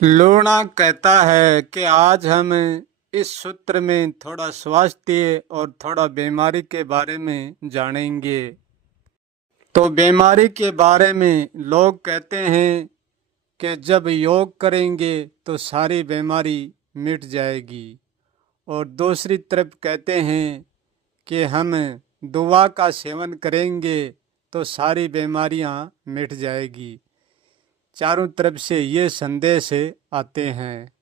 लूणा कहता है कि आज हम इस सूत्र में थोड़ा स्वास्थ्य और थोड़ा बीमारी के बारे में जानेंगे। तो बीमारी के बारे में लोग कहते हैं कि जब योग करेंगे तो सारी बीमारी मिट जाएगी, और दूसरी तरफ कहते हैं कि हम दुआ का सेवन करेंगे तो सारी बीमारियां मिट जाएगी। चारों तरफ से ये संदेश आते हैं,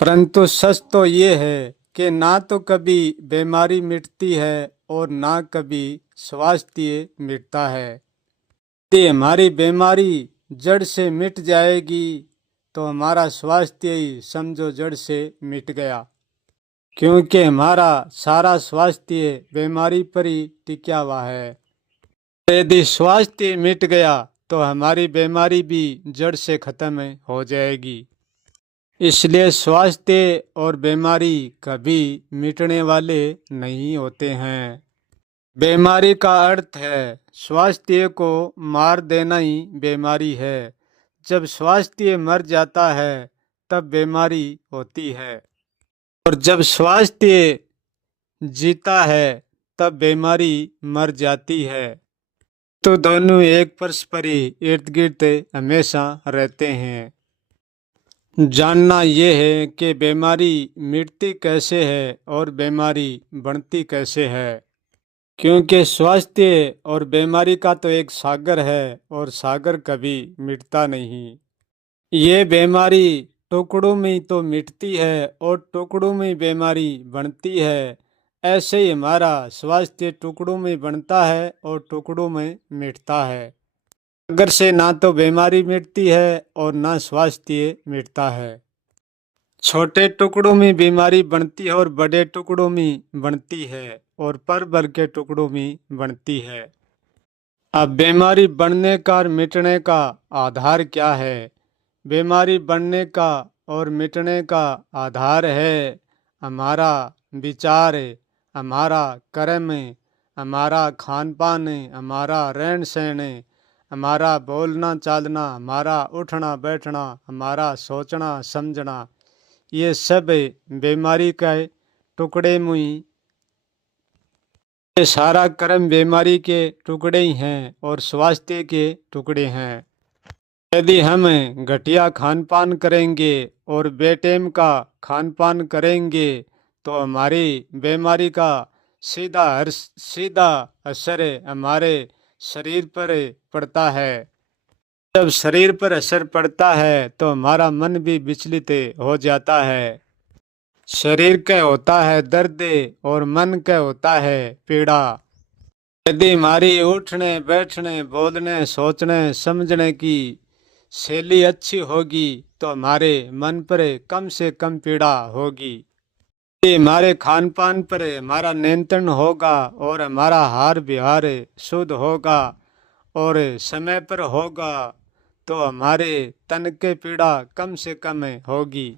परंतु सच तो ये है कि ना तो कभी बीमारी मिटती है और ना कभी स्वास्थ्य मिटता है। यदि हमारी बीमारी जड़ से मिट जाएगी तो हमारा स्वास्थ्य ही समझो जड़ से मिट गया, क्योंकि हमारा सारा स्वास्थ्य बीमारी पर ही टिका हुआ है। यदि स्वास्थ्य मिट गया तो हमारी बीमारी भी जड़ से खत्म हो जाएगी। इसलिए स्वास्थ्य और बीमारी कभी मिटने वाले नहीं होते हैं। बीमारी का अर्थ है स्वास्थ्य को मार देना ही बीमारी है। जब स्वास्थ्य मर जाता है तब बीमारी होती है, और जब स्वास्थ्य जीता है तब बीमारी मर जाती है। तो दोनों एक परस्पर इर्द गिर्द हमेशा रहते हैं। जानना ये है कि बीमारी मिटती कैसे है और बीमारी बढ़ती कैसे है, क्योंकि स्वास्थ्य और बीमारी का तो एक सागर है और सागर कभी मिटता नहीं। ये बीमारी टुकड़ों में तो मिटती है और टुकड़ों में बीमारी बनती है। ऐसे ही हमारा स्वास्थ्य टुकड़ों में बनता है और टुकड़ों में मिटता है। सागर से ना तो बीमारी मिटती है और ना स्वास्थ्य मिटता है। छोटे टुकड़ों में बीमारी बनती है और बड़े टुकड़ों में बनती है और पर भर के टुकड़ों में बनती है। अब बीमारी बनने का और मिटने का आधार क्या है? बीमारी बनने का और मिटने का आधार है हमारा विचार, हमारा कर्म, हमारा खान पान, हमारा रहन सहन, हमारा बोलना चालना, हमारा उठना बैठना, हमारा सोचना समझना। ये सब बीमारी का टुकड़े में, ये सारा कर्म बीमारी के टुकड़े ही हैं और स्वास्थ्य के टुकड़े हैं। यदि हम घटिया खान पान करेंगे और बेटेम का खान पान करेंगे तो हमारी बीमारी का सीधा असर हमारे शरीर पर पड़ता है। जब शरीर पर असर पड़ता है तो हमारा मन भी विचलित हो जाता है। शरीर का होता है दर्द और मन का होता है पीड़ा। यदि हमारी उठने बैठने बोलने सोचने समझने की शैली अच्छी होगी तो हमारे मन पर कम से कम पीड़ा होगी। यदि हमारे खान पान पर हमारा नियंत्रण होगा और हमारा हार व्यवहार शुद्ध होगा और समय पर होगा तो हमारे तन के पीड़ा कम से कम होगी।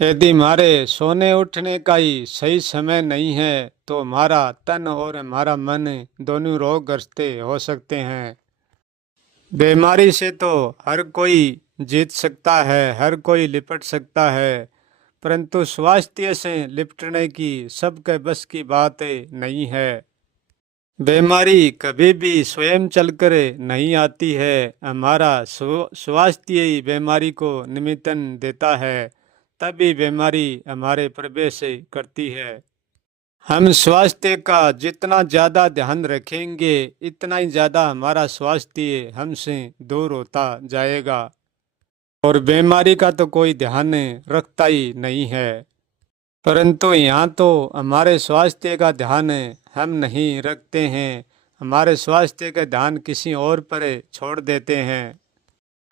यदि हमारे सोने उठने का ही सही समय नहीं है तो हमारा तन और हमारा मन दोनों रोगग्रस्त हो सकते हैं। बीमारी से तो हर कोई जीत सकता है, हर कोई लिपट सकता है, परंतु स्वास्थ्य से लिपटने की सबके बस की बात नहीं है। बीमारी कभी भी स्वयं चलकर नहीं आती है, हमारा स्वास्थ्य ही बीमारी को निमित्तन देता है, तभी बीमारी हमारे प्रवेश करती है। हम स्वास्थ्य का जितना ज़्यादा ध्यान रखेंगे इतना ही ज़्यादा हमारा स्वास्थ्य हमसे दूर होता जाएगा, और बीमारी का तो कोई ध्यान रखता ही नहीं है। परंतु यहाँ तो हमारे स्वास्थ्य का ध्यान हम नहीं रखते हैं, हमारे स्वास्थ्य का ध्यान किसी और पर छोड़ देते हैं।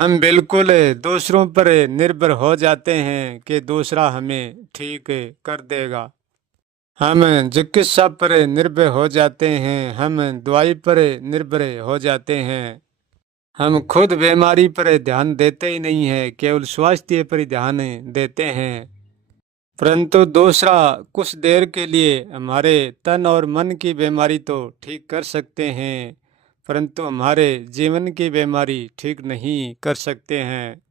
हम बिल्कुल दूसरों पर निर्भर हो जाते हैं कि दूसरा हमें ठीक कर देगा। हम चिकित्सा पर निर्भर हो जाते हैं, हम दवाई पर निर्भर हो जाते हैं। हम खुद बीमारी पर ध्यान देते ही नहीं है, केवल स्वास्थ्य पर ध्यान देते हैं। परंतु दूसरा कुछ देर के लिए हमारे तन और मन की बीमारी तो ठीक कर सकते हैं, परंतु हमारे जीवन की बीमारी ठीक नहीं कर सकते हैं।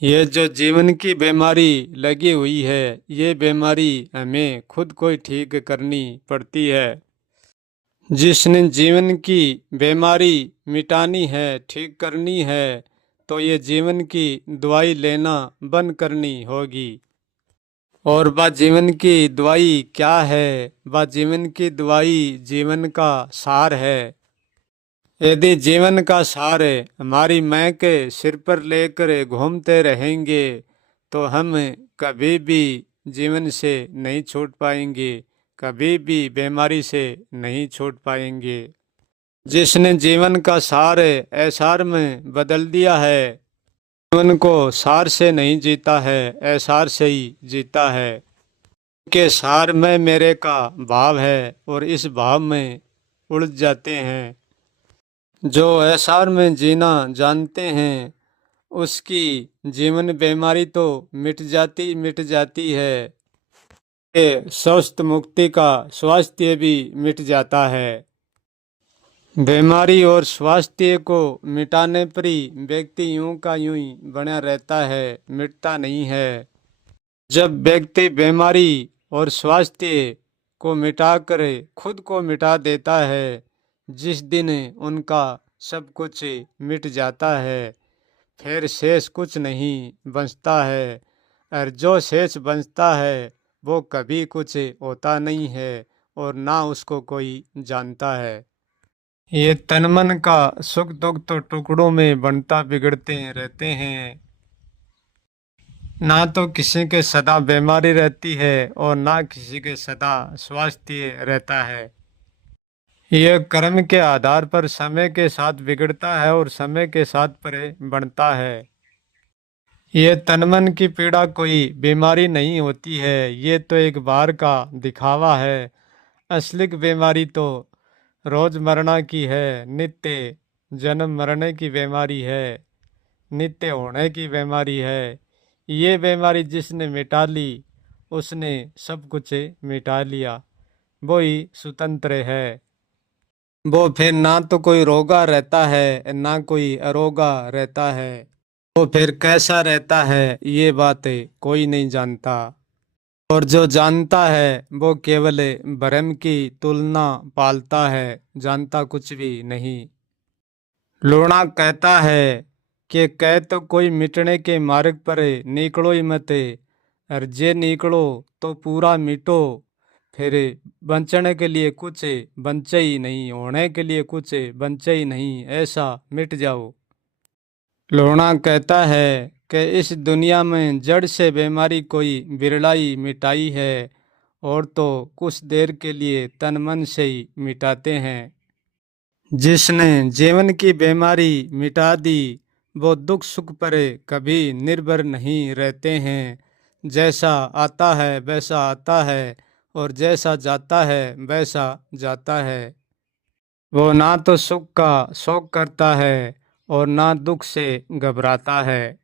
ये जो जीवन की बीमारी लगी हुई है, ये बीमारी हमें खुद को ही ठीक करनी पड़ती है। जिसने जीवन की बीमारी मिटानी है, ठीक करनी है, तो ये जीवन की दवाई लेना बंद करनी होगी। और वह जीवन की दवाई क्या है? वह जीवन की दवाई जीवन का सार है। यदि जीवन का सार हमारी माँ के सिर पर लेकर घूमते रहेंगे तो हम कभी भी जीवन से नहीं छूट पाएंगे, कभी भी बीमारी से नहीं छूट पाएंगे। जिसने जीवन का सार ऐसार में बदल दिया है, जीवन को सार से नहीं जीता है, ऐसार से ही जीता है। के सार में मेरे का भाव है और इस भाव में उलझ जाते हैं। जो ऐसार में जीना जानते हैं उसकी जीवन बीमारी तो मिट जाती है। ये स्वस्थ मुक्ति का स्वास्थ्य भी मिट जाता है। बीमारी और स्वास्थ्य को मिटाने पर ही व्यक्ति यूं का यूं ही बना रहता है, मिटता नहीं है। जब व्यक्ति बीमारी और स्वास्थ्य को मिटाकर खुद को मिटा देता है, जिस दिन उनका सब कुछ मिट जाता है, फिर शेष कुछ नहीं बचता है। और जो शेष बचता है वो कभी कुछ होता नहीं है और ना उसको कोई जानता है। ये तन मन का सुख दुख तो टुकड़ों में बनता बिगड़ते रहते हैं। ना तो किसी के सदा बीमारी रहती है और ना किसी के सदा स्वास्थ्य रहता है। यह कर्म के आधार पर समय के साथ बिगड़ता है और समय के साथ पर बढ़ता है। ये तन मन की पीड़ा कोई बीमारी नहीं होती है, ये तो एक बार का दिखावा है। असली बीमारी तो रोजमर्रा की है, नित्य जन्म मरने की बीमारी है, नित्य होने की बीमारी है। ये बीमारी जिसने मिटा ली उसने सब कुछ मिटा लिया, वो ही स्वतंत्र है। वो फिर ना तो कोई रोगा रहता है ना कोई अरोगा रहता है। वो फिर कैसा रहता है ये बात कोई नहीं जानता। और जो जानता है वो केवल भ्रम की तुलना पालता है, जानता कुछ भी नहीं। लूणा कहता है कि कह तो कोई मिटने के मार्ग पर निकलो ही मत, और जे निकलो तो पूरा मिटो। फिर बचने के लिए कुछ बचे ही नहीं, होने के लिए कुछ बचे ही नहीं, ऐसा मिट जाओ। लोना कहता है कि इस दुनिया में जड़ से बीमारी कोई बिरलाई मिटाई है, और तो कुछ देर के लिए तन मन से ही मिटाते हैं। जिसने जीवन की बीमारी मिटा दी वो दुख सुख पर कभी निर्भर नहीं रहते हैं। जैसा आता है वैसा आता है और जैसा जाता है वैसा जाता है। वो ना तो सुख का शौक करता है और ना दुख से घबराता है,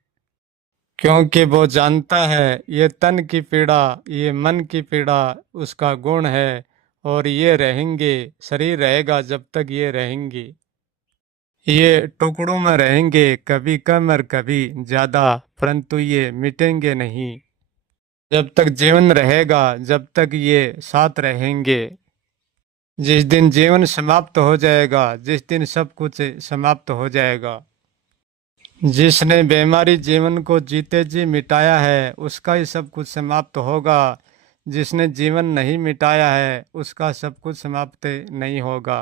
क्योंकि वो जानता है ये तन की पीड़ा, ये मन की पीड़ा उसका गुण है और ये रहेंगे, शरीर रहेगा जब तक ये रहेंगी। ये टुकड़ों में रहेंगे, कभी कम और कभी ज़्यादा, परंतु ये मिटेंगे नहीं। जब तक जीवन रहेगा जब तक ये साथ रहेंगे। जिस दिन जीवन समाप्त हो जाएगा, जिस दिन सब कुछ समाप्त हो जाएगा, जिसने बीमारी जीवन को जीते जी मिटाया है उसका ही सब कुछ समाप्त होगा। जिसने जीवन नहीं मिटाया है उसका सब कुछ समाप्त नहीं होगा।